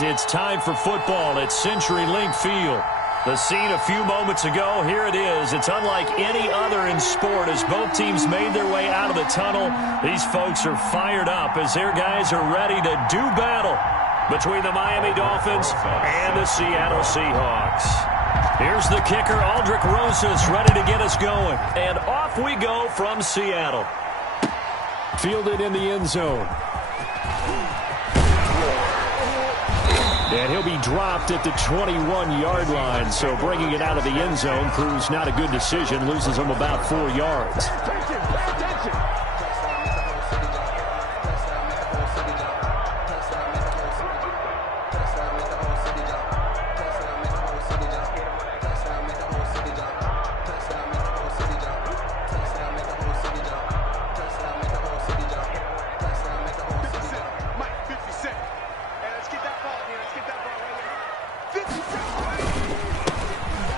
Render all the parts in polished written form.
fans, it's time for football at CenturyLink Field. The scene a few moments ago, here it is. It's unlike any other in sport as both teams made their way out of the tunnel. These folks are fired up as their guys are ready to do battle between the Miami Dolphins and the Seattle Seahawks. Here's the kicker, Aldrick Rosas, ready to get us going. And off we go from Seattle. Fielded in the end zone. And he'll be dropped at the 21-yard line. So bringing it out of the end zone proves not a good decision. Loses him about 4 yards.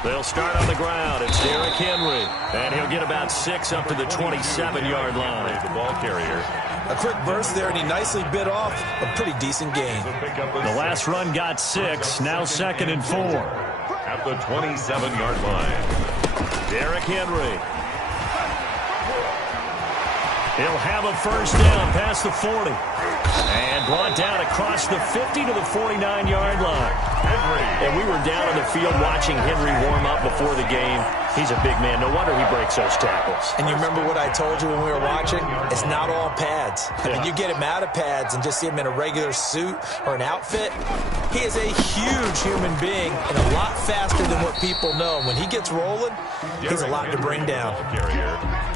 They'll start on the ground. It's Derrick Henry. And he'll get about 6 up to the 27-yard line. The ball carrier. A quick burst there, and he nicely bit off a pretty decent gain. The last run got 6. Now 2nd and 4. At the 27-yard line. Derrick Henry. He'll have a first down past the 40. And brought down across the 50 to the 49-yard line. Henry. And we were down on the field watching Henry warm up before the game. He's a big man. No wonder he breaks those tackles. And you remember what I told you when we were watching? It's not all pads. I mean, you get him out of pads and just see him in a regular suit or an outfit. He is a huge human being and a lot faster than what people know. When he gets rolling, he's a lot to bring down.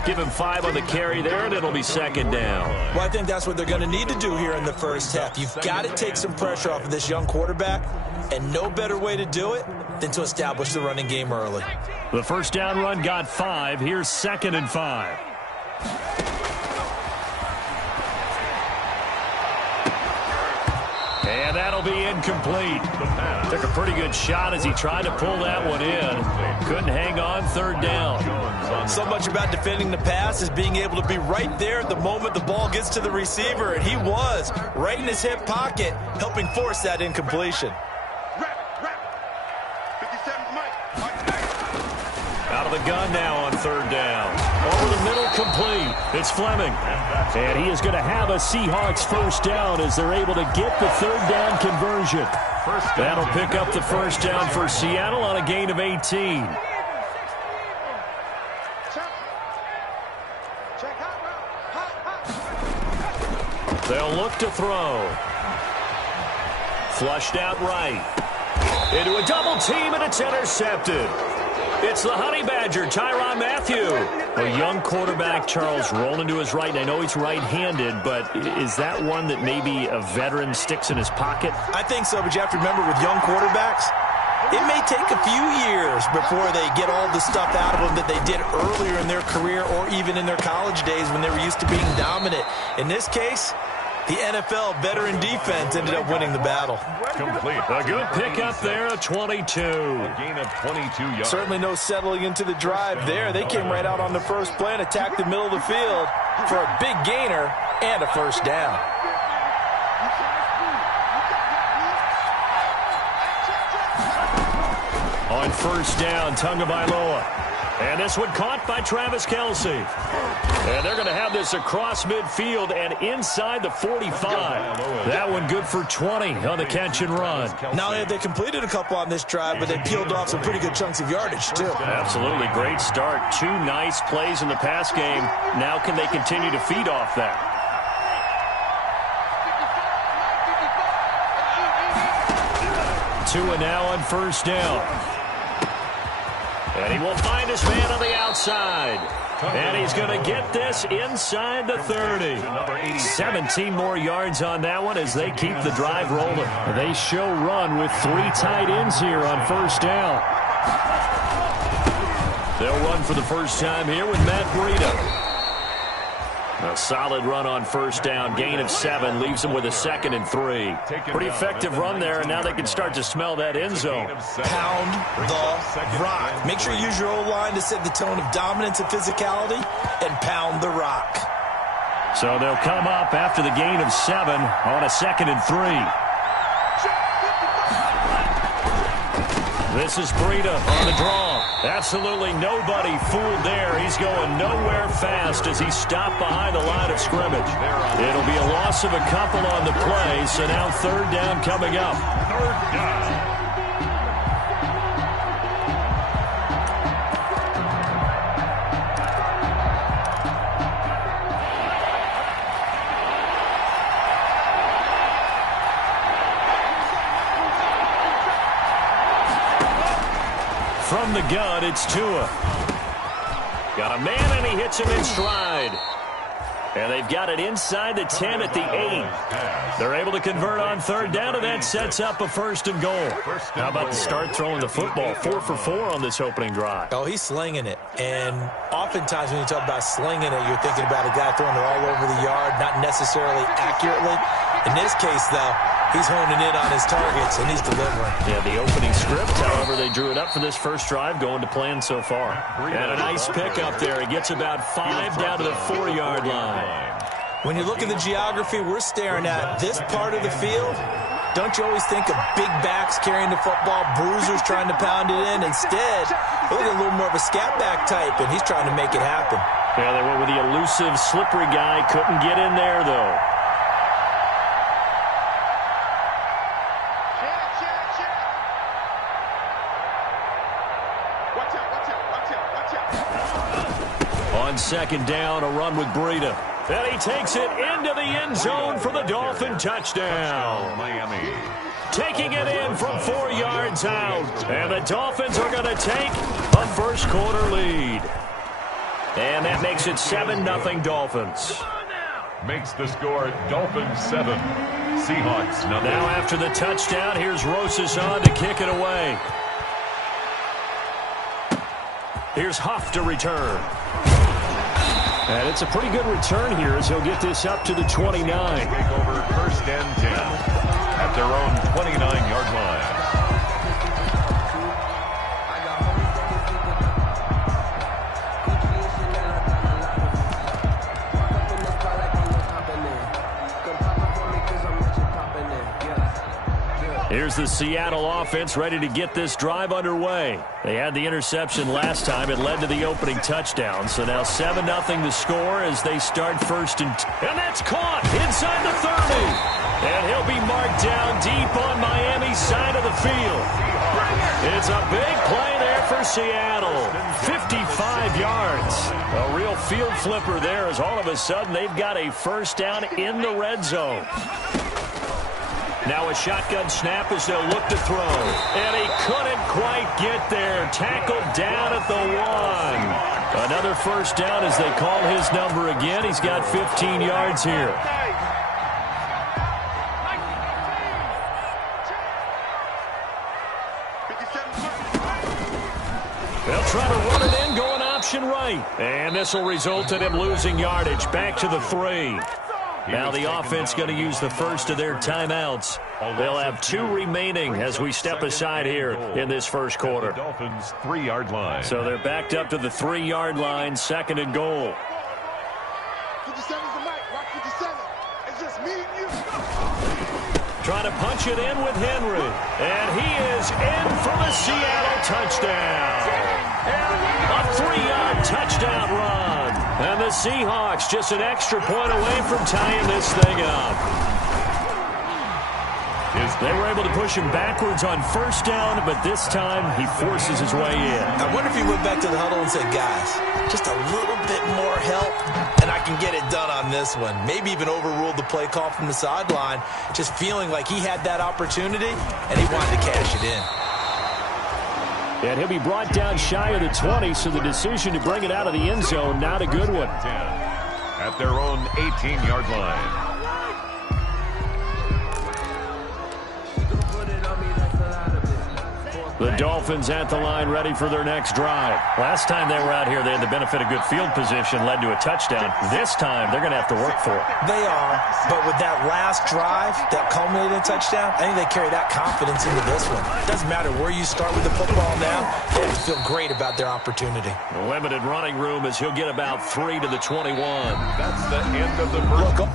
Give him 5 on the carry there, and it'll be 2nd down. Well, I think that's what they're going to need to do here in the first half. You've got to take some pressure off of this young quarterback, and no better way to do it than to establish the running game early. The first down run got 5. Here's 2nd and 5. And that'll be incomplete. Took a pretty good shot as he tried to pull that one in. Couldn't hang on, 3rd down. So much about defending the pass is being able to be right there at the moment the ball gets to the receiver, and he was right in his hip pocket, helping force that incompletion. Out of the gun now on 3rd down. Over the middle, complete. It's Fleming. And he is going to have a Seahawks first down as they're able to get the 3rd down conversion. That'll pick up the first down for Seattle on a gain of 18. They'll look to throw. Flushed out right. Into a double team, and it's intercepted. It's the Honey Badger, Tyrann Mathieu. A young quarterback, Charles, rolling to his right. And I know he's right-handed, but is that one that maybe a veteran sticks in his pocket? I think so, but you have to remember with young quarterbacks, it may take a few years before they get all the stuff out of them that they did earlier in their career or even in their college days when they were used to being dominant. In this case, the NFL veteran defense ended up winning the battle. Complete. A good pickup there, a 22. A gain of 22 yards. Certainly no settling into the drive there. They came right out on the first play and attacked the middle of the field for a big gainer and a first down. On first down, Tagovailoa. And this one caught by Travis Kelce. And they're going to have this across midfield and inside the 45. That one good for 20 on the catch and run. Not only have they completed a couple on this drive, but they peeled off some pretty good chunks of yardage, too. Absolutely. Great start. 2 nice plays in the pass game. Now can they continue to feed off that? Tua now on first down. And he will find his man on the outside. And he's going to get this inside the 30. 17 more yards on that one as they keep the drive rolling. They show run with 3 tight ends here on first down. They'll run for the first time here with Matt Breida. A solid run on first down. Gain of 7 leaves them with a 2nd and 3. Pretty effective run there, and now they can start to smell that end zone. Pound the rock. Make sure you use your O-line to set the tone of dominance and physicality, and pound the rock. So they'll come up after the gain of 7 on a 2nd and 3. This is Breida on the draw. Absolutely nobody fooled there. He's going nowhere fast as he stopped behind the line of scrimmage. It'll be a loss of a couple on the play, so now third down coming up. Third down. From the gun, it's Tua. Got a man, and he hits him in stride. And they've got it inside the 10 at the 8. They're able to convert on third down, and that sets up a first and goal. How about the start throwing the football? 4 for 4 on this opening drive. Oh, he's slinging it. And oftentimes when you talk about slinging it, you're thinking about a guy throwing it all over the yard, not necessarily accurately. In this case, though, he's honing in on his targets, and he's delivering. Yeah, the opening script, however, they drew it up for this first drive, going to plan so far. And a nice pickup there. He gets about 5 down to the 4-yard line. When you look at the geography we're staring at, this part of the field, don't you always think of big backs carrying the football, bruisers trying to pound it in? Instead, look at a little more of a scat back type, and he's trying to make it happen. Yeah, they went with the elusive, slippery guy. Couldn't get in there, though. On second down, a run with Breida. And he takes it into the end zone for the Dolphin touchdown. Miami. Taking it in from 4 yards out. And the Dolphins are going to take a first quarter lead. And that makes it 7-0 Dolphins. Makes the score Dolphins 7. Seahawks 0. Now after the touchdown, here's Rosas on to kick it away. Here's Huff to return. And it's a pretty good return here as he'll get this up to the 29. Take over first and 10 at their own 29-yard line. Here's the Seattle offense ready to get this drive underway. They had the interception last time. It led to the opening touchdown. So now 7-0 the score as they start first and that's caught inside the 30. And he'll be marked down deep on Miami's side of the field. It's a big play there for Seattle. 55 yards. A real field flipper there as all of a sudden they've got a first down in the red zone. Now a shotgun snap as they'll look to throw. And he couldn't quite get there. Tackled down at the 1. Another first down as they call his number again. He's got 15 yards here. They'll try to run it in, going option right. And this will result in him losing yardage. Back to the 3. Now the offense going to use the first of their timeouts. They'll have 2 remaining as we step aside here in this first quarter. Dolphins 3-yard line. So they're backed up to the 3-yard line, second and goal. 57's the mic. Rock 57. It's just me and you. Trying to punch it in with Henry. And he is in for the Seattle touchdown. A 3-yard touchdown run. And the Seahawks just an extra point away from tying this thing up. They were able to push him backwards on first down, but this time he forces his way in. I wonder if he went back to the huddle and said, guys, just a little bit more help, and I can get it done on this one. Maybe even overruled the play call from the sideline, just feeling like he had that opportunity, and he wanted to cash it in. And he'll be brought down shy of the 20, so the decision to bring it out of the end zone, not a good one. At their own 18-yard line. The Dolphins at the line ready for their next drive. Last time they were out here, they had the benefit of good field position, led to a touchdown. This time, they're going to have to work for it. They are, but with that last drive that culminated in a touchdown, I think they carry that confidence into this one. It doesn't matter where you start with the football now, they have to feel great about their opportunity. Limited running room as he'll get about 3 to the 21. That's the end of the first.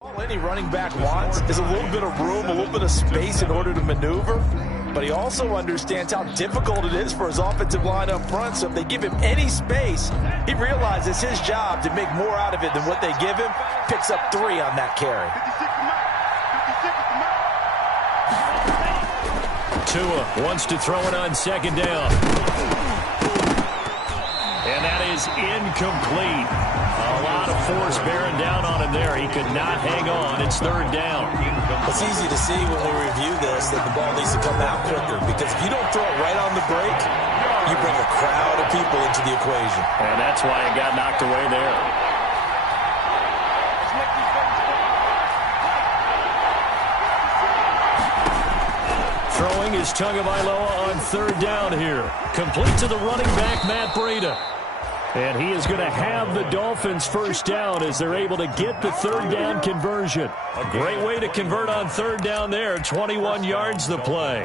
All any running back wants is a little bit of room, a little bit of space in order to maneuver. But he also understands how difficult it is for his offensive line up front. So if they give him any space, he realizes his job to make more out of it than what they give him. Picks up 3 on that carry. Tua wants to throw it on second down. And that is incomplete. A lot of force bearing down on him there. He could not hang on. It's third down. It's easy to see when we review this that the ball needs to come out quicker, because if you don't throw it right on the break, you bring a crowd of people into the equation. And that's why it got knocked away there. Throwing is Tagovailoa on third down here. Complete to the running back, Matt Breida. And he is going to have the Dolphins first down as they're able to get the third down conversion. A great way to convert on third down there. 21 yards the play.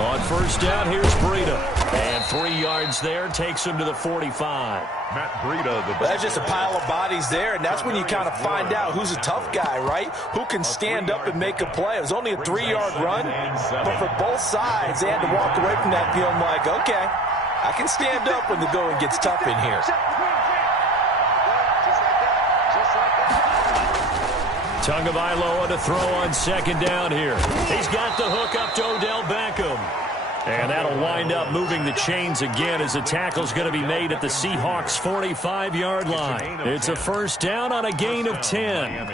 On first down, here's Breida. And 3 yards there takes him to the 45. Matt Breida, that's just a pile of bodies there, and that's when you kind of find out who's a tough guy, right? Who can stand up and make a play. It was only a 3-yard run, but for both sides, they had to walk away from that feeling like, okay, I can stand up when the going gets tough in here. Tagovailoa to throw on second down here. He's got the hook up to Odell Beckham. And that'll wind up moving the chains again as the tackle's going to be made at the Seahawks' 45-yard line. It's a first down on a gain of 10.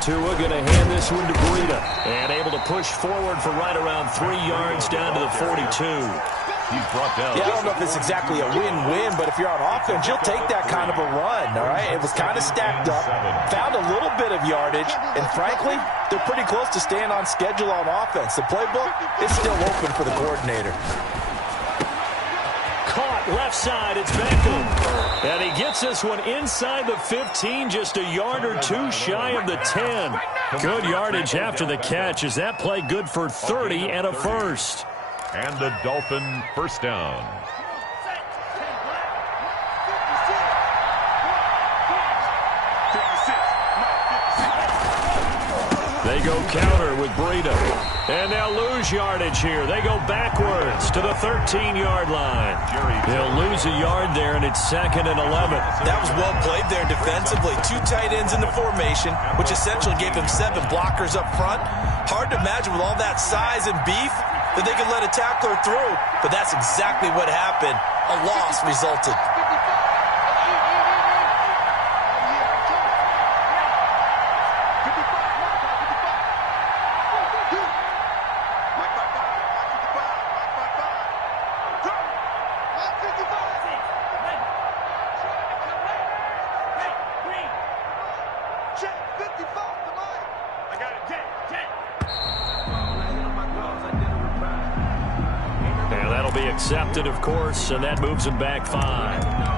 Tua going to hand this one to Breida. And able to push forward for right around 3 yards down to the 42. He's brought down. Yeah, I don't know if it's exactly a win-win, but if you're on offense, you'll take that kind of a run, all right? It was kind of stacked up, found a little bit of yardage, and frankly, they're pretty close to staying on schedule on offense. The playbook is still open for the coordinator. Caught left side, it's Beckham. And he gets this one inside the 15, just a yard or 2 shy of the 10. Good yardage after the catch. Is that play good for 30 and a first? And the Dolphin first down. They go counter with Breida. And they'll lose yardage here. They go backwards to the 13-yard line. They'll lose a yard there, and it's 2nd and 11. That was well played there defensively. 2 tight ends in the formation, which essentially gave them 7 blockers up front. Hard to imagine with all that size and beef that they could let a tackler through. But that's exactly what happened. A loss resulted. Accepted, of course, and that moves him back 5.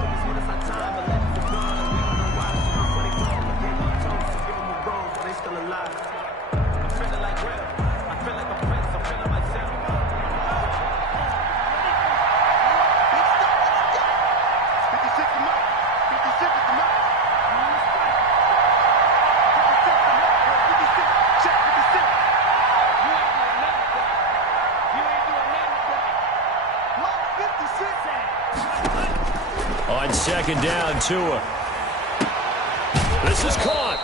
On second down, Tua. This is caught.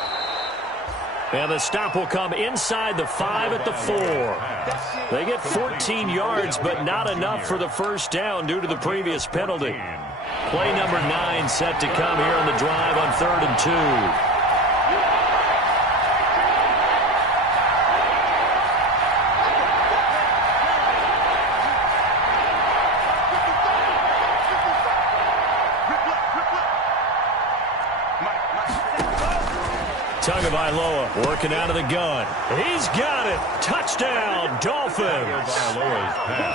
And the stop will come inside the 5 at the 4. They get 14 yards, but not enough for the first down due to the previous penalty. Play number 9 set to come here on the drive on 3rd and 2. Tagovailoa working out of the gun. He's got it. Touchdown, Dolphins.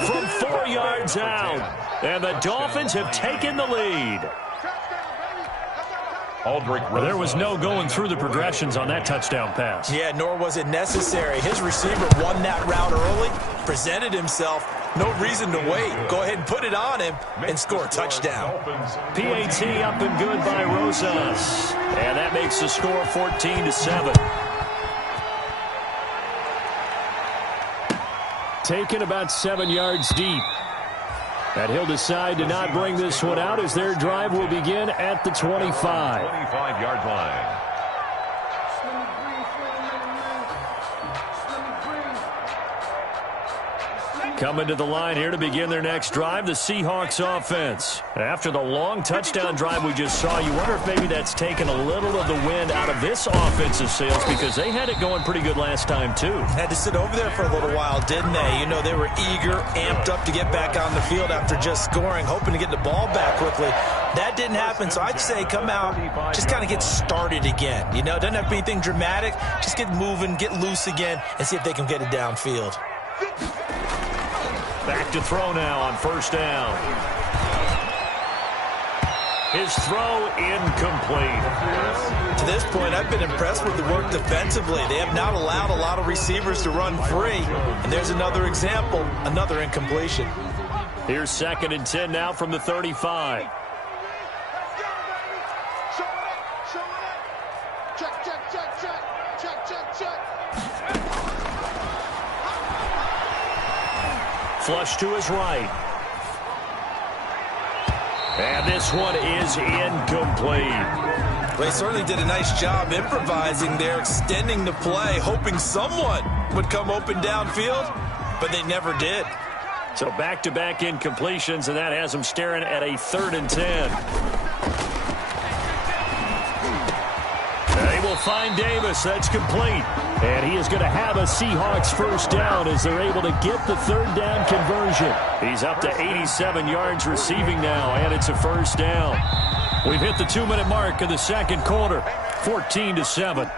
From 4 yards out. And the Dolphins have taken the lead. There was no going through the progressions on that touchdown pass. Yeah, nor was it necessary. His receiver won that route early, presented himself. No reason to wait. Go ahead and put it on him and score a touchdown. PAT up and good by Rosas. And that makes the score 14-7. Taken about 7 yards deep. And he'll decide to not bring this one out as their drive will begin at the 25. 25-yard line. Coming to the line here to begin their next drive, the Seahawks offense. After the long touchdown drive we just saw, you wonder if maybe that's taken a little of the wind out of this offensive sails because they had it going pretty good last time too. Had to sit over there for a little while, didn't they? You know, they were eager, amped up to get back on the field after just scoring, hoping to get the ball back quickly. That didn't happen, so I'd say come out, just kind of get started again. You know, doesn't have to be anything dramatic. Just get moving, get loose again, and see if they can get it downfield. Back to throw now on first down. His throw incomplete. To this point, I've been impressed with the work defensively. They have not allowed a lot of receivers to run free. And there's another example, another incompletion. Here's 2nd and 10 now from the 35. Flush to his right. And this one is incomplete. They certainly did a nice job improvising there, extending the play, hoping someone would come open downfield, but they never did. So back-to-back incompletions, and that has them staring at a 3rd and 10. They will find Davis. That's complete. And he is going to have a Seahawks first down as they're able to get the 3rd down conversion. He's up to 87 yards receiving now, and it's a first down. We've hit the 2-minute mark of the 2nd quarter, 14-7.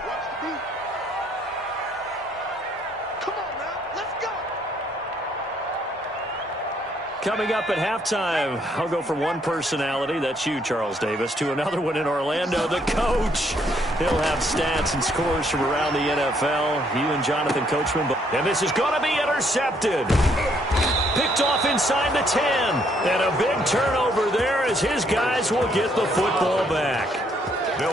Coming up at halftime, I'll go from one personality, that's you, Charles Davis, to another one in Orlando, the coach. He'll have stats and scores from around the NFL. You and Jonathan Coachman. And this is going to be intercepted. Picked off inside the 10. And a big turnover there as his guys will get the football back.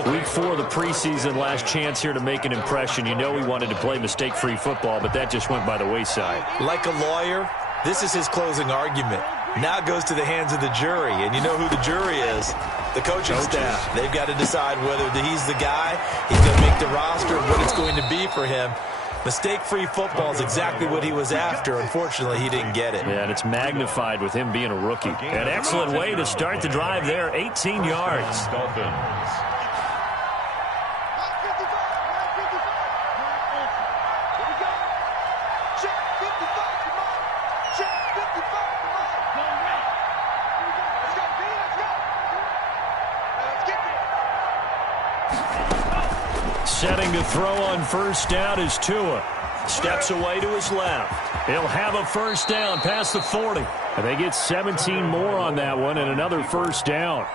Week 4 of the preseason, last chance here to make an impression. You know he wanted to play mistake-free football, but that just went by the wayside. Like a lawyer, this is his closing argument. Now it goes to the hands of the jury, and you know who the jury is. The coaching staff. They've got to decide whether he's the guy, he's going to make the roster, what it's going to be for him. Mistake-free football is exactly what he was after. Unfortunately, he didn't get it. Yeah, and it's magnified with him being a rookie. An excellent way to start the drive there, 18 yards. Setting to throw on first down is Tua. Steps away to his left. He'll have a first down past the 40. And they get 17 more on that one and another first down.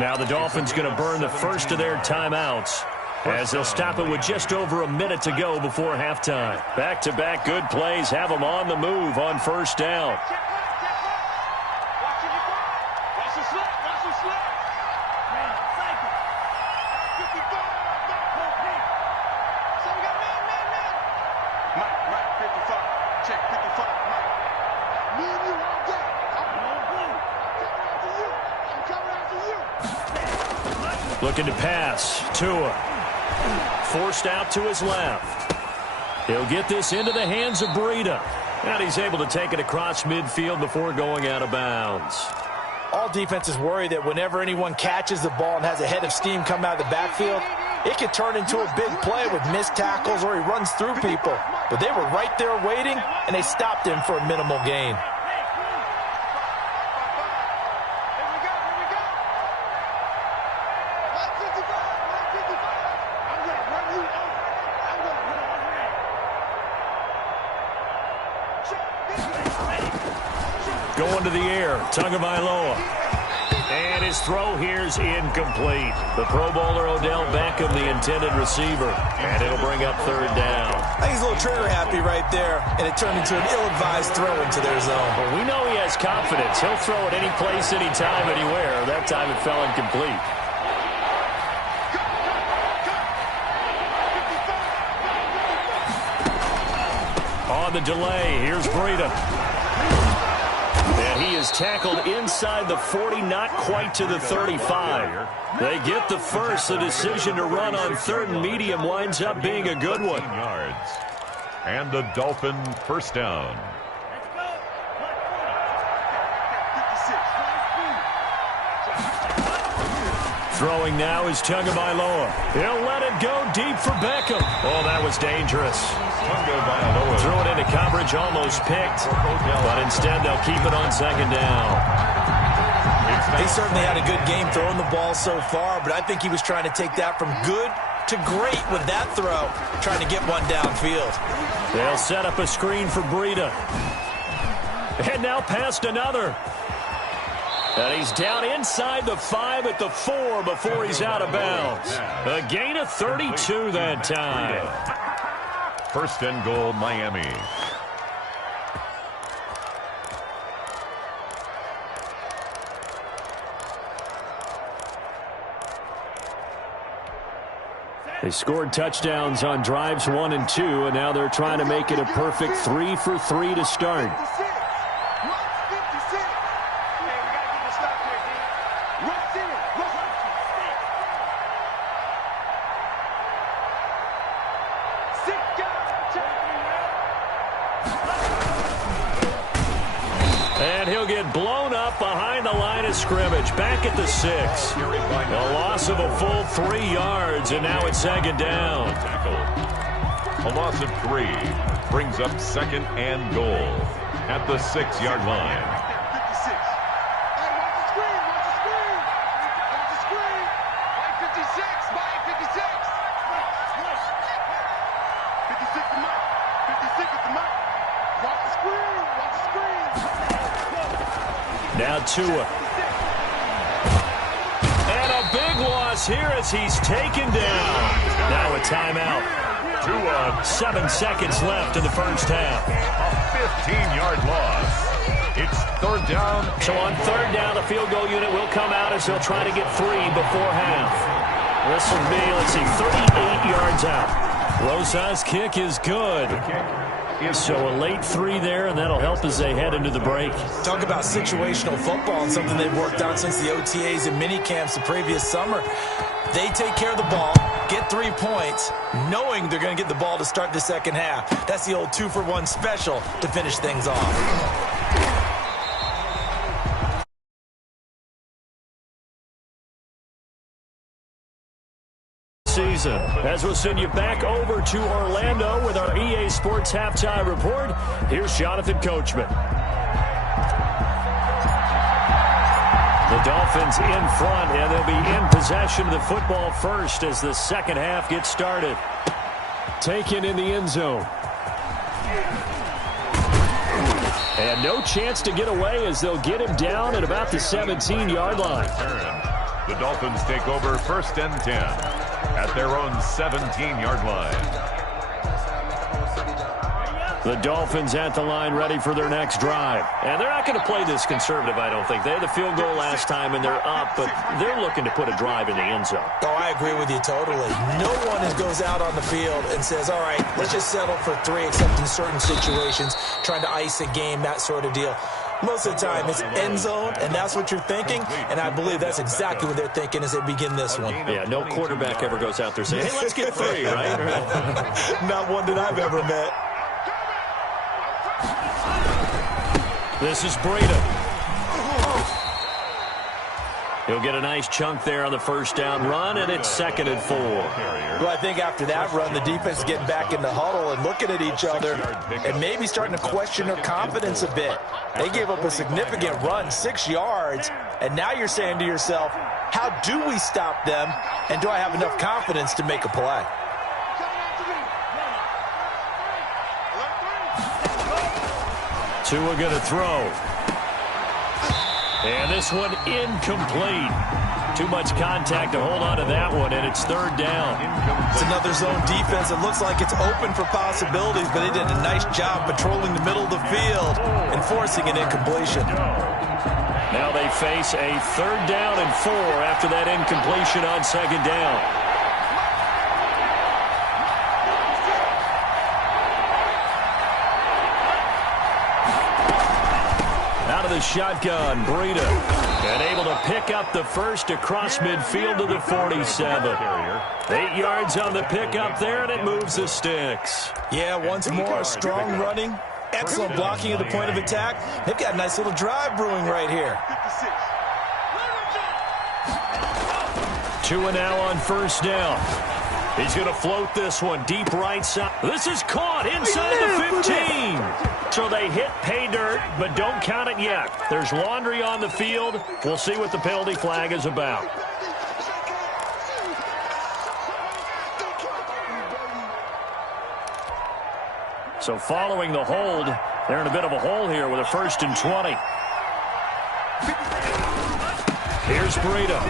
Now the Dolphins going to burn the first of their timeouts as they'll stop it with just over a minute to go before halftime. Back-to-back good plays have them on the move on first down. Looking to pass. Tua. Forced out to his left. He'll get this into the hands of Breida. And he's able to take it across midfield before going out of bounds. All defenses worry that whenever anyone catches the ball and has a head of steam come out of the backfield, it could turn into a big play with missed tackles or he runs through people. But they were right there waiting, and they stopped him for a minimal gain. Going to the air. Tagovailoa. And his throw here's incomplete. The Pro Bowler Odell Beckham, the intended receiver. And it'll bring up third down. I think he's a little trigger happy right there, and it turned into an ill-advised throw into their zone. Well, we know he has confidence. He'll throw it any place, anytime, anywhere. That time it fell incomplete. On the delay, here's Breida. And he is tackled inside the 40, not quite to the 35. They get the first. The decision to run on third and medium winds up being a good one. Yards. And the Dolphin first down. Throwing now is Tagovailoa. He'll let it go deep for Beckham. Oh, that was dangerous. Threw it into coverage, almost picked. But instead, they'll keep it on second down. He certainly had a good game throwing the ball so far, but I think he was trying to take that from good to great with that throw, trying to get one downfield. They'll set up a screen for Breida. And now past another. And he's down inside the 5 at the 4 before he's out of bounds. A gain of 32 that time. First and goal, Miami. They scored touchdowns on drives 1 and 2, and now they're trying to make it a perfect 3 for 3 to start. And he'll get blown up behind the line of scrimmage, back at the 6. A loss of a full 3 yards, and now it's second down. A loss of 3 brings up second and goal at the 6-yard line. Now Tua. And a big loss here as he's taken down. Now a timeout. Tua. 7 seconds left in the first half. A 15-yard loss. It's third down. So on third down, the field goal unit will come out as they'll try to get 3 before half. This will be, let's see, 38 yards out. Rosa's kick is good. So a late 3 there, and that'll help as they head into the break. Talk about situational football and something they've worked on since the OTAs and mini camps the previous summer. They take care of the ball, get 3 points, knowing they're going to get the ball to start the second half. That's the old 2-for-1 special to finish things off. Season. As we'll send you back over to Orlando with our EA Sports Halftime Report, here's Jonathan Coachman. The Dolphins in front, and they'll be in possession of the football first as the second half gets started. Taken in the end zone. And no chance to get away as they'll get him down at about the 17-yard line. The Dolphins take over first and 10 at their own 17-yard line. The Dolphins at the line ready for their next drive. And they're not going to play this conservative, I don't think. They had the field goal last time, and they're up, but they're looking to put a drive in the end zone. Oh, I agree with you totally. No one goes out on the field and says, all right, let's just settle for 3, except in certain situations, trying to ice a game, that sort of deal. Most of the time, it's end zone, and that's what you're thinking, and I believe that's exactly what they're thinking as they begin this one. Yeah, no quarterback ever goes out there saying, hey, let's get 3, right? Not one that I've ever met. This is Breida. He'll get a nice chunk there on the first down run, and it's second and 4. Well, I think after that run, the defense is getting back in the huddle and looking at each other and maybe starting to question their confidence a bit. They gave up a significant run, 6 yards, and now you're saying to yourself, how do we stop them, and do I have enough confidence to make a play? Tua going to throw. And this one incomplete. Too much contact to hold on to that one, and it's third down. It's another zone defense. It looks like it's open for possibilities, but they did a nice job patrolling the middle of the field and forcing an incompletion. Now they face a third down and 4 after that incompletion on second down. Out of the shotgun, Breida. And able to pick up the first across midfield to the 47. 8 yards on the pickup there, and it moves the sticks. Yeah, once more, strong running. Excellent blocking at the point of attack. They've got a nice little drive brewing right here. Tua now on first down. He's going to float this one deep right side. This is caught inside the 15. So they hit pay dirt, but don't count it yet. There's laundry on the field. We'll see what the penalty flag is about. So following the hold, they're in a bit of a hole here with a 1st and 20. Here's Breida.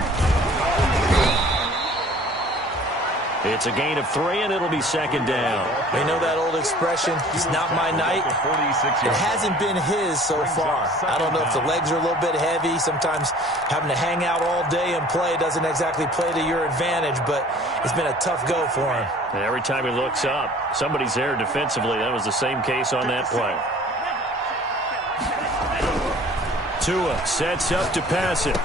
It's a gain of 3, and it'll be second down. They know that old expression, it's not my night. It hasn't been his so far. I don't know if the legs are a little bit heavy. Sometimes having to hang out all day and play doesn't exactly play to your advantage, but it's been a tough go for him. And every time he looks up, somebody's there defensively. That was the same case on that play. Tua sets up to pass it.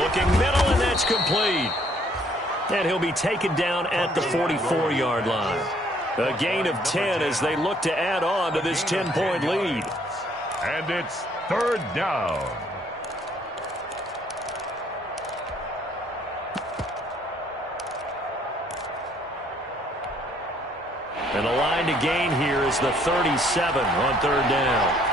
Looking middle, and that's complete. And he'll be taken down at the 44-yard line. A gain of 10 as they look to add on to this 10-point lead. And it's third down. And the line to gain here is the 37 on third down.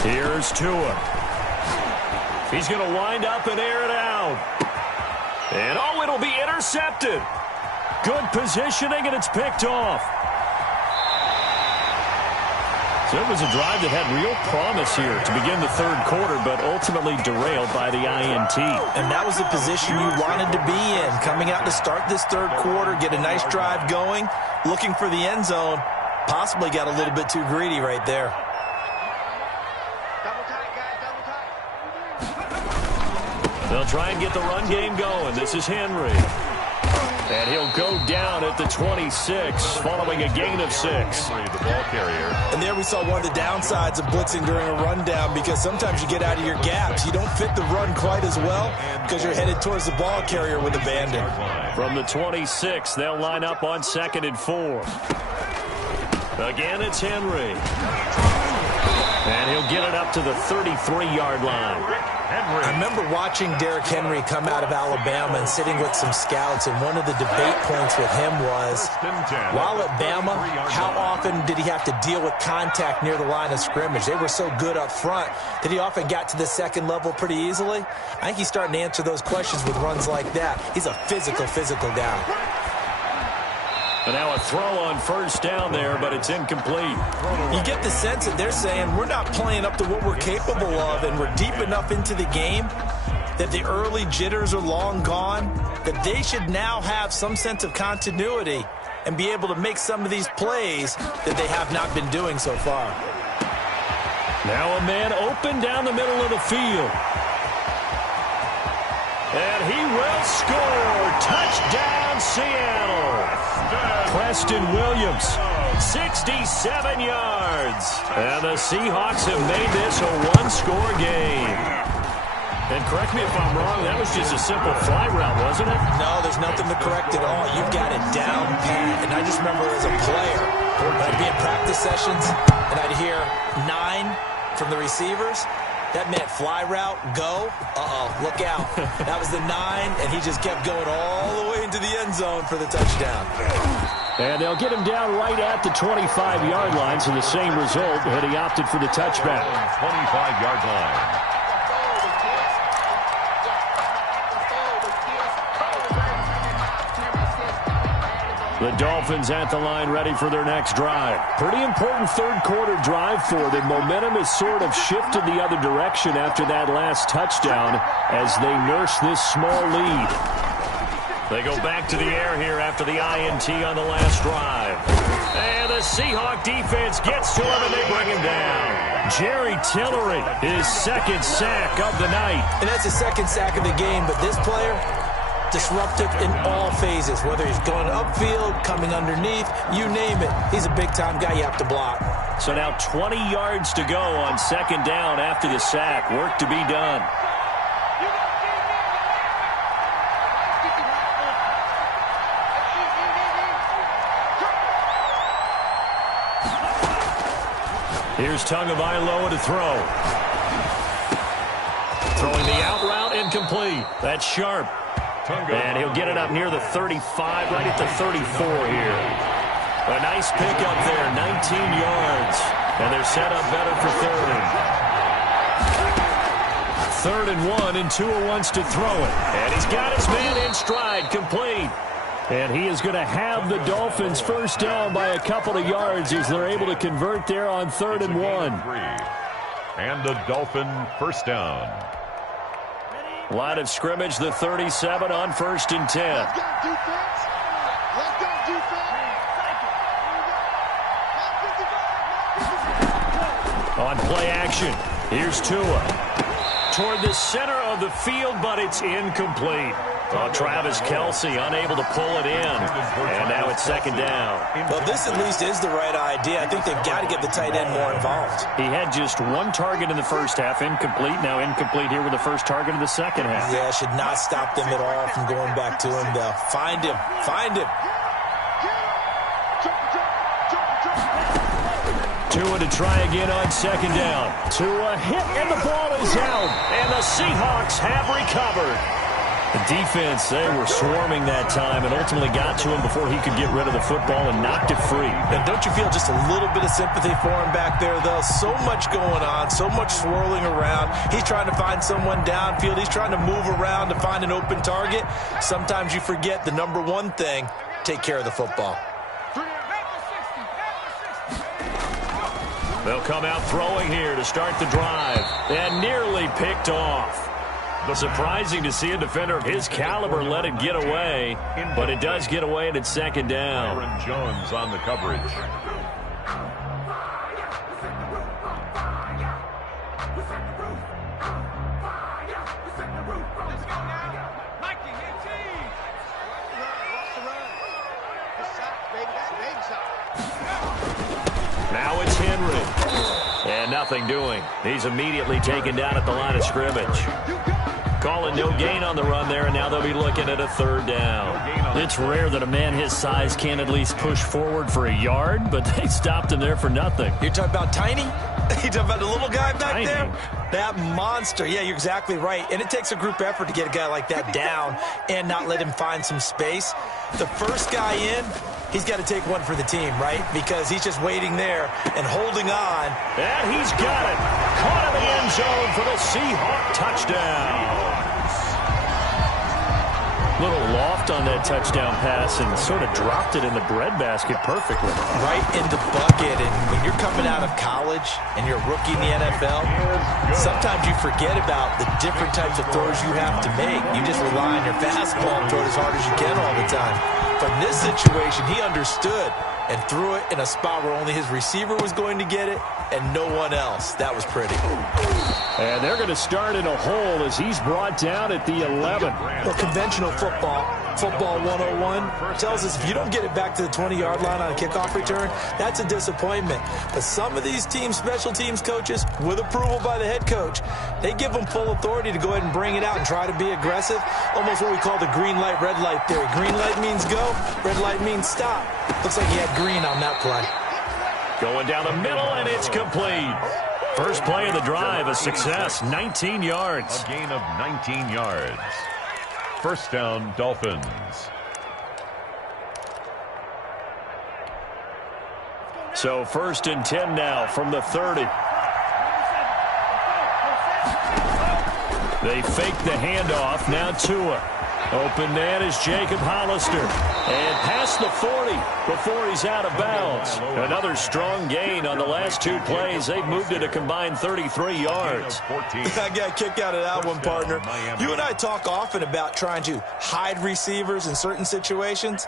Here's Tua. He's going to wind up and air it out. And, oh, it'll be intercepted. Good positioning, and it's picked off. So it was a drive that had real promise here to begin the third quarter, but ultimately derailed by the INT. And that was the position you wanted to be in, coming out to start this third quarter, get a nice drive going, looking for the end zone. Possibly got a little bit too greedy right there. They'll try and get the run game going. This is Henry. And he'll go down at the 26 following a gain of 6. The ball carrier. And there we saw one of the downsides of blitzing during a rundown, because sometimes you get out of your gaps. You don't fit the run quite as well because you're headed towards the ball carrier with abandon. From the 26, they'll line up on 2nd and 4. Again, it's Henry. And he'll get it up to the 33-yard line. I remember watching Derrick Henry come out of Alabama and sitting with some scouts, and one of the debate points with him was, while at Bama, how often did he have to deal with contact near the line of scrimmage? They were so good up front that he often got to the second level pretty easily. I think he's starting to answer those questions with runs like that. He's a physical guy. And now a throw on first down there, but it's incomplete. You get the sense that they're saying we're not playing up to what we're capable of, and we're deep enough into the game that the early jitters are long gone, that they should now have some sense of continuity and be able to make some of these plays that they have not been doing so far. Now a man open down the middle of the field. And he will score. Touchdown, Seattle. Preston Williams, 67 yards. And the Seahawks have made this a one-score game. And correct me if I'm wrong, that was just a simple fly route, wasn't it? No, there's nothing to correct at all. You've got it down pat. And I just remember as a player, when I'd be in practice sessions and I'd hear 9 from the receivers, That meant fly route, go. Look out. That was the 9, and he just kept going all the way into the end zone for the touchdown. And they'll get him down right at the 25-yard line, so the same result, but he opted for the touchback. 25-yard line. The Dolphins at the line ready for their next drive. Pretty important third-quarter drive for them. Momentum has sort of shifted the other direction after that last touchdown as they nurse this small lead. They go back to the air here after the INT on the last drive. And the Seahawk defense gets to him, and they bring him down. Jerry Tillery, his second sack of the night. And that's the second sack of the game, but this player, disruptive in all phases, whether he's going upfield, coming underneath, you name it. He's a big-time guy you have to block. So now 20 yards to go on second down after the sack. Work to be done. Here's Tagovailoa to throw. Throwing the out route, incomplete. That's sharp. And he'll get it up near the 35, right at the 34 here. A nice pickup there, 19 yards. And they're set up better for third. 3rd and 1, and Tua wants to throw it. And he's got his man in stride, complete. And he is going to have the Dolphins first down by a couple of yards as they're able to convert there on 3rd and 1. And the Dolphin first down. Line of scrimmage, the 37 on 1st and 10. Let's go, defense. Let's go, defense. On play action, here's Tua. Toward the center of the field, but it's incomplete. Travis Kelce unable to pull it in. And now it's 2nd down. Well, this at least is the right idea. I think they've got to get the tight end more involved. He had just one target in the first half, incomplete. Now incomplete here with the first target of the second half. Yeah, should not stop them at all from going back to him, though. Find him. Find him. Tua to try again on 2nd down. Tua hit, and the ball is out. And the Seahawks have recovered. The defense, they were swarming that time and ultimately got to him before he could get rid of the football and knocked it free. And don't you feel just a little bit of sympathy for him back there, though? So much going on, so much swirling around. He's trying to find someone downfield. He's trying to move around to find an open target. Sometimes you forget the number one thing, take care of the football. They'll come out throwing here to start the drive and nearly picked off. Surprising to see a defender of his caliber let it get away, but it does get away and it's 2nd down. Aaron Jones on the coverage. Now it's Henry. And nothing doing. He's immediately taken down at the line of scrimmage. Calling no gain on the run there, and now they'll be looking at a 3rd down. It's rare that a man his size can at least push forward for a yard, but they stopped him there for nothing. You're talking about Tiny? You're talking about the little guy back there? That monster. Yeah, you're exactly right. And it takes a group effort to get a guy like that down and not let him find some space. The first guy in, he's got to take one for the team, right? Because he's just waiting there and holding on. And he's got it. Caught in the end zone for the Seahawk touchdown. Little loft on that touchdown pass and sort of dropped it in the breadbasket perfectly. Right in the bucket. And when you're coming out of college and you're a rookie in the NFL, sometimes you forget about the different types of throws you have to make. You just rely on your fastball and throw it as hard as you can all the time. But in this situation, he understood and threw it in a spot where only his receiver was going to get it and no one else. That was pretty. And they're going to start in a hole as he's brought down at the 11. Well, conventional football 101, tells us if you don't get it back to the 20-yard line on a kickoff return, that's a disappointment. But some of these teams, special teams coaches, with approval by the head coach, they give them full authority to go ahead and bring it out and try to be aggressive. Almost what we call the green light, red light theory. Green light means go, red light means stop. Looks like he had green on that play. Going down the middle, and it's complete. First play of the drive, a success, 19 yards. A gain of 19 yards. First down, Dolphins. So 1st and 10 now from the 30. They fake the handoff. Now Tua. Open man is Jacob Hollister. And past the 40 before he's out of bounds. Another strong gain on the last 2 plays. They've moved it a combined 33 yards. I got a kick out of that one, partner. You and I talk often about trying to hide receivers in certain situations.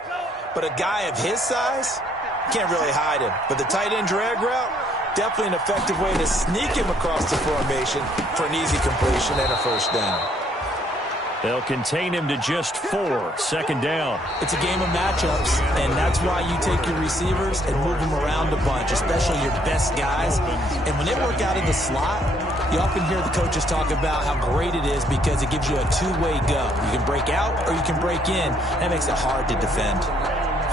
But a guy of his size, can't really hide him. But the tight end drag route, definitely an effective way to sneak him across the formation for an easy completion and a first down. They'll contain him to just 4. Second down. It's a game of matchups, and that's why you take your receivers and move them around a bunch, especially your best guys. And when they work out of the slot, you often hear the coaches talk about how great it is because it gives you a two-way go. You can break out or you can break in. That makes it hard to defend.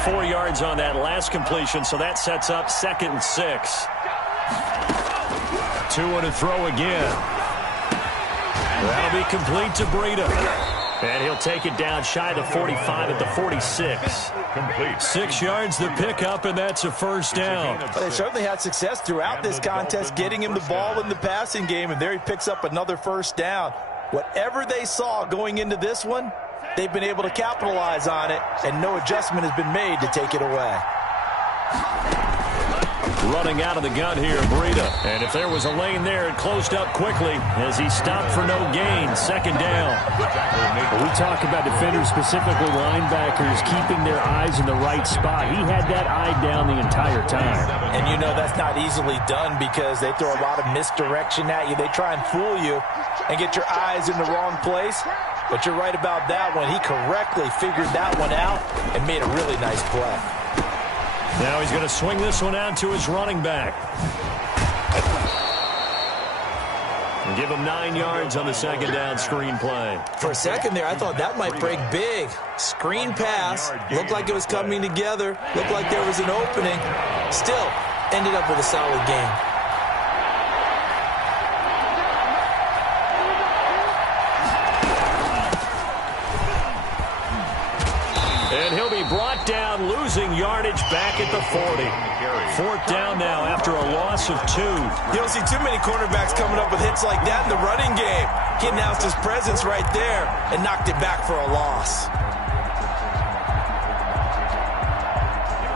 4 yards on that last completion, so that sets up 2nd and 6. Tua to throw again. That'll be complete to Breida. And he'll take it down shy of the 45 at the 46. Complete. 6 yards the pickup, and that's a first down. Well, they certainly had success throughout this contest getting him the ball in the passing game, and there he picks up another first down. Whatever they saw going into this one, they've been able to capitalize on it, and no adjustment has been made to take it away. Running out of the gun here, Breida. And if there was a lane there, it closed up quickly as he stopped for no gain. Second down. We talk about defenders, specifically linebackers, keeping their eyes in the right spot. He had that eye down the entire time. And you know that's not easily done because they throw a lot of misdirection at you. They try and fool you and get your eyes in the wrong place. But you're right about that one. He correctly figured that one out and made a really nice play. Now he's going to swing this one out to his running back. And give him 9 yards on the second down screen play. For a second there, I thought that might break big. Screen pass. Looked like it was coming together. Looked like there was an opening. Still, ended up with a solid game. And he'll be brought down, losing yardage back at the 40. 4th down now after a loss of 2. You don't see too many cornerbacks coming up with hits like that in the running game. He announced his presence right there and knocked it back for a loss.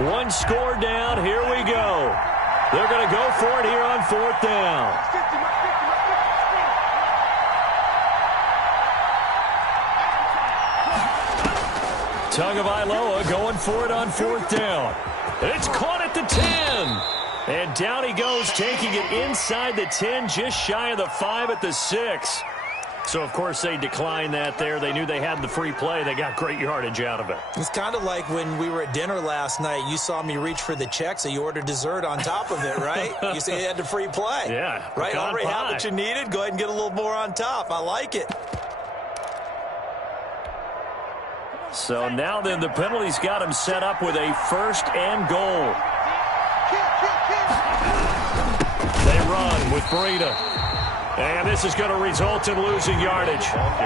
1 score down. Here we go. They're going to go for it here on 4th down. Tagovailoa going for it on 4th down. It's caught at the 10. And down he goes, taking it inside the 10, just shy of the 5 at the 6. So, of course, they declined that there. They knew they had the free play. They got great yardage out of it. It's kind of like when we were at dinner last night. You saw me reach for the check, so you ordered dessert on top of it, right? You said you had the free play. Yeah. Right? Already had what you needed. Go ahead and get a little more on top. I like it. So now then the penalty's got him set up with a 1st and goal. They run with Breida. And this is going to result in losing yardage.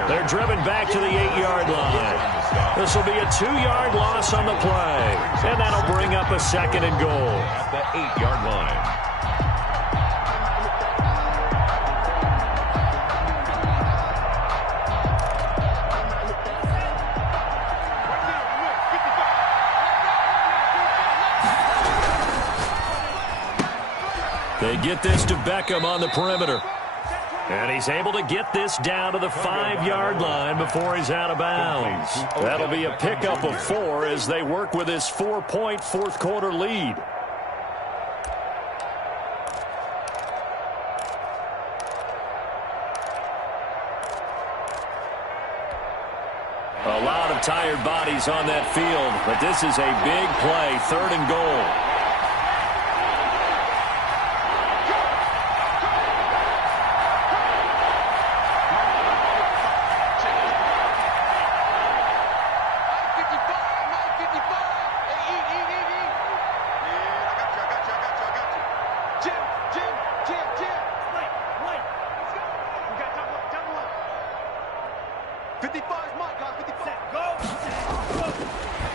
They're driven back to the 8-yard line. This will be a 2-yard loss on the play. And that'll bring up a 2nd and goal. At the 8-yard line. They get this to Beckham on the perimeter. And he's able to get this down to the 5-yard line before he's out of bounds. That'll be a pickup of 4 as they work with his 4-point 4th quarter lead. A lot of tired bodies on that field, but this is a big play, 3rd and goal.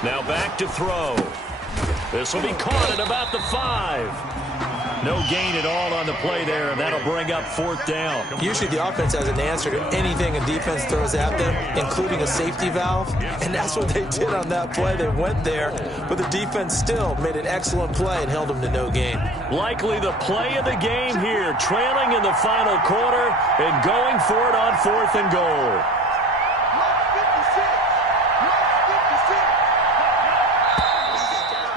Now back to throw. This will be caught at about the 5. No gain at all on the play there, and that'll bring up 4th down. Usually the offense has an answer to anything a defense throws at them, including a safety valve, and that's what they did on that play. They went there, but the defense still made an excellent play and held them to no gain. Likely the play of the game here, trailing in the final quarter and going for it on 4th and goal.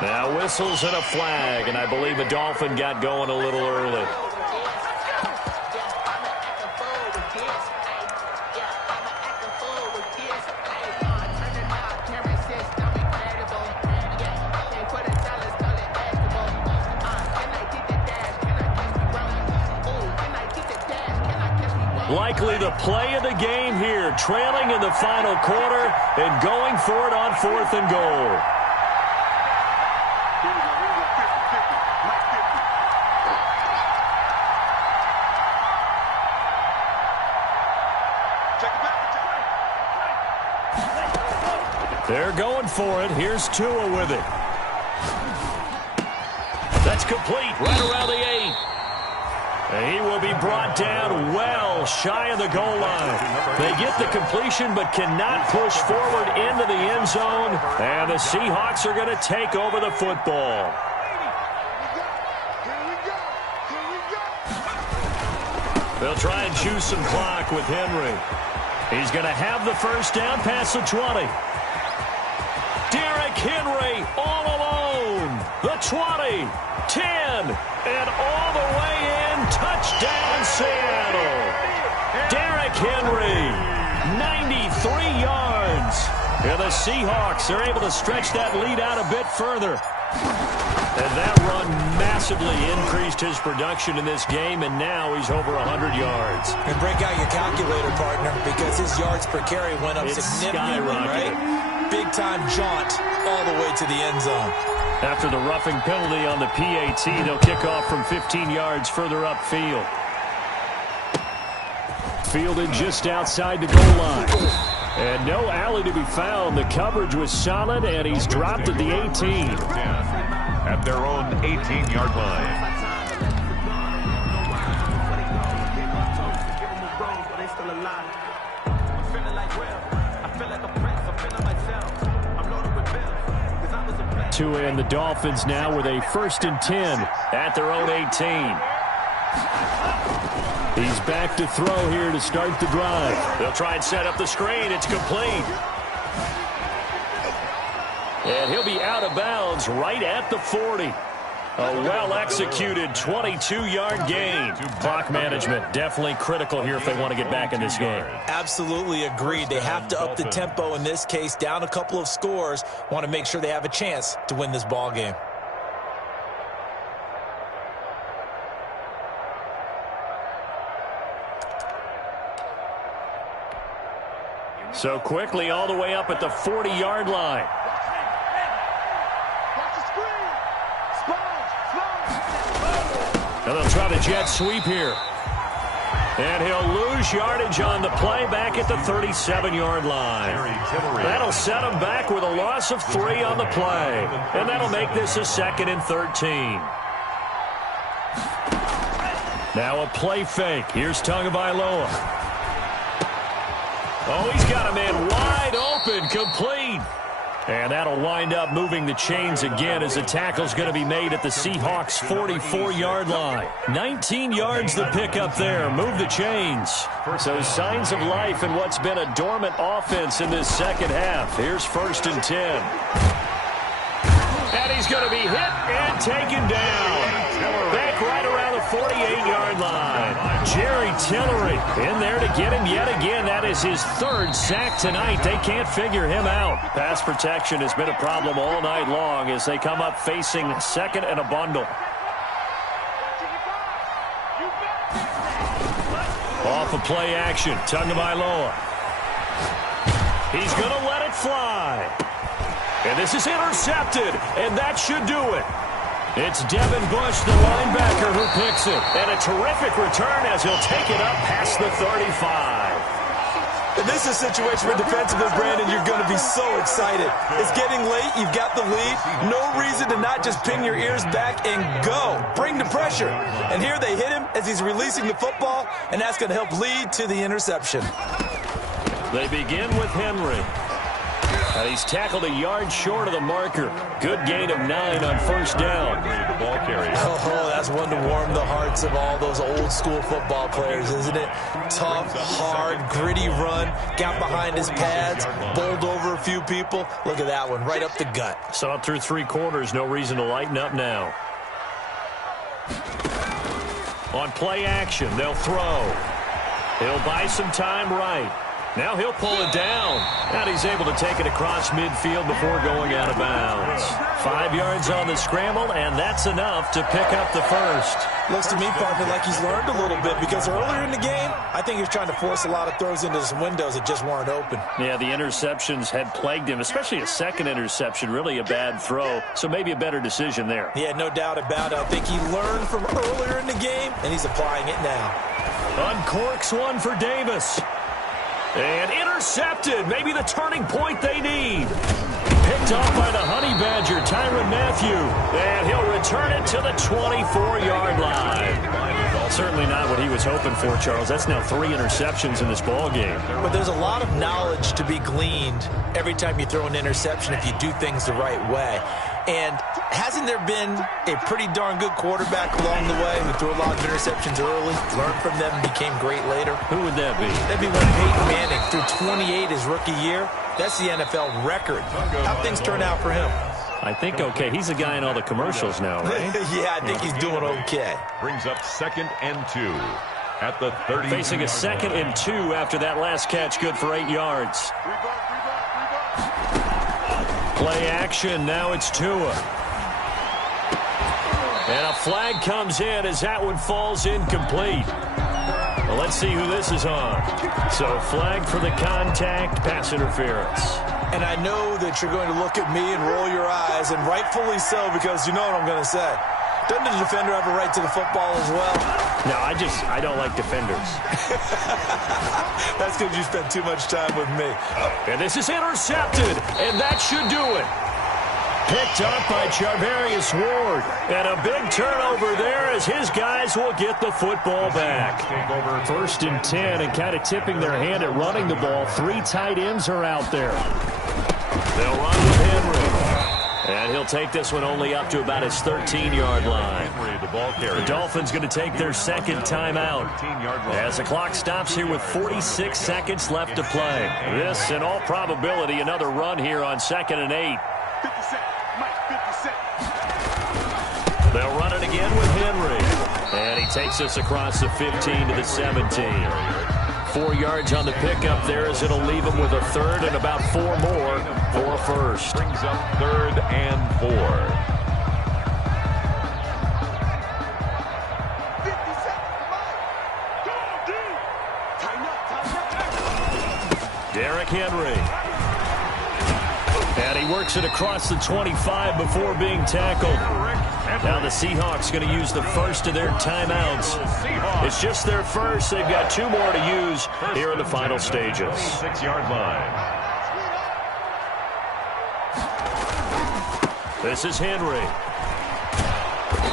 Now whistles and a flag, and I believe a Dolphin got going a little early. Likely the play of the game here, trailing in the final quarter and going for it on 4th and goal. They're going for it. Here's Tua with it. That's complete right around the 8. He will be brought down well shy of the goal line. They get the completion but cannot push forward into the end zone. And the Seahawks are going to take over the football. They'll try and choose some clock with Henry. He's going to have the first down past the 20. Derrick Henry all alone. The 20, 10, and all the way in. Touchdown, Seattle. Derrick Henry, 93 yards. And the Seahawks are able to stretch that lead out a bit further. And that run massively increased his production in this game, and now he's over 100 yards. And break out your calculator, partner, because his yards per carry went up significantly, right? Big-time jaunt all the way to the end zone. After the roughing penalty on the PAT, they'll kick off from 15 yards further upfield. Fielded just outside the goal line. And no alley to be found. The coverage was solid, and he's dropped at the 18. At their own 18-yard line. Tua and the Dolphins now with a 1st and 10 at their own 18. He's back to throw here to start the drive. They'll try and set up the screen. It's complete. And he'll be out of bounds right at the 40. A well-executed 22-yard gain. Clock management definitely critical here if they want to get back in this game. Absolutely agreed. They have to up the tempo in this case, down a couple of scores. Want to make sure they have a chance to win this ball game. So quickly all the way up at the 40-yard line. And they'll try the jet sweep here. And he'll lose yardage on the play back at the 37-yard line. That'll set him back with a loss of 3 on the play. And that'll make this a 2nd and 13. Now a play fake. Here's Tagovailoa. Oh, he's got a man wide open, complete. And that'll wind up moving the chains again as the tackle's going to be made at the Seahawks' 44-yard line. 19 yards the pickup there. Move the chains. So signs of life in what's been a dormant offense in this second half. Here's 1st and 10. And he's going to be hit and taken down. Back right around the 48-yard line. Jerry Tillery in there to get him yet again. That is his 3rd sack tonight. They can't figure him out. Pass protection has been a problem all night long as they come up facing 2nd and a bundle. Off of play action, Tagovailoa. He's going to let it fly. And this is intercepted, and that should do it. It's Devin Bush, the linebacker, who picks it. And a terrific return as he'll take it up past the 35. And this is a situation where defensively, Brandon, you're going to be so excited. It's getting late. You've got the lead. No reason to not just pin your ears back and go. Bring the pressure. And here they hit him as he's releasing the football, and that's going to help lead to the interception. They begin with Henry. And he's tackled a yard short of the marker. Good gain of 9 on first down. The ball carrier. Oh, that's one to warm the hearts of all those old-school football players, isn't it? Tough, hard, gritty run. Got behind his pads, bowled over a few people. Look at that one, right up the gut. Saw it through 3 quarters. No reason to lighten up now. On play action, they'll throw. He'll buy some time right. Now he'll pull it down. And he's able to take it across midfield before going out of bounds. 5 yards on the scramble, and that's enough to pick up the first. Looks to me, partner, like he's learned a little bit, because earlier in the game, I think he was trying to force a lot of throws into some windows that just weren't open. Yeah, the interceptions had plagued him, especially a second interception, really a bad throw. So maybe a better decision there. Yeah, no doubt about it. I think he learned from earlier in the game, and he's applying it now. Uncorks one for Davis. And intercepted. Maybe the turning point they need. Picked off by the Honey Badger, Tyrann Mathieu. And he'll return it to the 24-yard line. Certainly not what he was hoping for, Charles. That's now 3 interceptions in this ball game. But there's a lot of knowledge to be gleaned every time you throw an interception if you do things the right way. And hasn't there been a pretty darn good quarterback along the way who threw a lot of interceptions early, learned from them, and became great later? Who would that be? That'd be when Peyton Manning threw 28 his rookie year. That's the NFL record. How'd things turn out for him? I think okay. He's a guy in all the commercials now, right? Yeah, I think he's doing okay. Brings up 2nd and 2 at the 30. Facing a 2nd and 2 after that last catch, good for 8 yards. Play action, now it's Tua. And a flag comes in as that one falls incomplete. Well, let's see who this is on. So flag for the contact, pass interference. And I know that you're going to look at me and roll your eyes, and rightfully so, because you know what I'm going to say. Doesn't the defender have a right to the football as well? No, I don't like defenders. That's because you spent too much time with me. And this is intercepted, and that should do it. Picked up by Charvarius Ward. And a big turnover there as his guys will get the football back. 1st and 10, and kind of tipping their hand at running the ball. 3 tight ends are out there. They'll run with Henry. And he'll take this one only up to about his 13-yard line. The Dolphins going to take their 2nd timeout as the clock stops here with 46 seconds left to play. This, in all probability, another run here on 2nd and 8. They'll run it again with Henry. And he takes us across the 15 to the 17. 4 yards on the pickup there as it'll leave him with a 3rd and about 4 more for a first. Brings up 3rd and 4. Derrick Henry. And he works it across the 25 before being tackled. Now the Seahawks going to use the first of their timeouts. It's just their first. They've got 2 more to use here in the final stages. 6-yard line. This is Henry.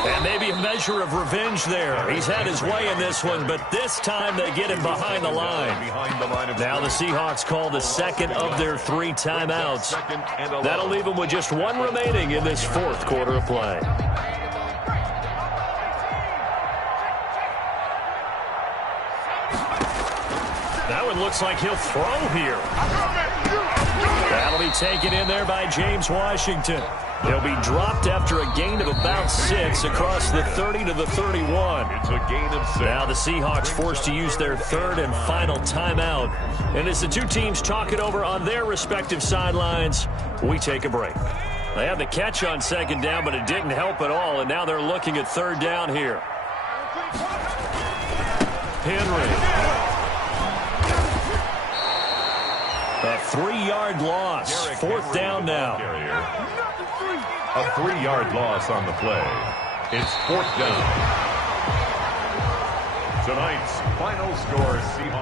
And maybe a measure of revenge there. He's had his way in this one, but this time they get him behind the line. Now the Seahawks call the 2nd of their 3 timeouts. That'll leave them with just 1 remaining in this 4th quarter of play. That one looks like he'll throw here. That'll be taken in there by James Washington. He'll be dropped after a gain of about 6 across the 30 to the 31. It's a gain of 6. Now the Seahawks forced to use their 3rd and final timeout. And as the 2 teams talk it over on their respective sidelines, we take a break. They had the catch on 2nd down, but it didn't help at all. And now they're looking at 3rd down here. Henry. A 3-yard loss. 4th down now. A 3-yard loss on the play. It's 4th down. Tonight's final score, Seahawks.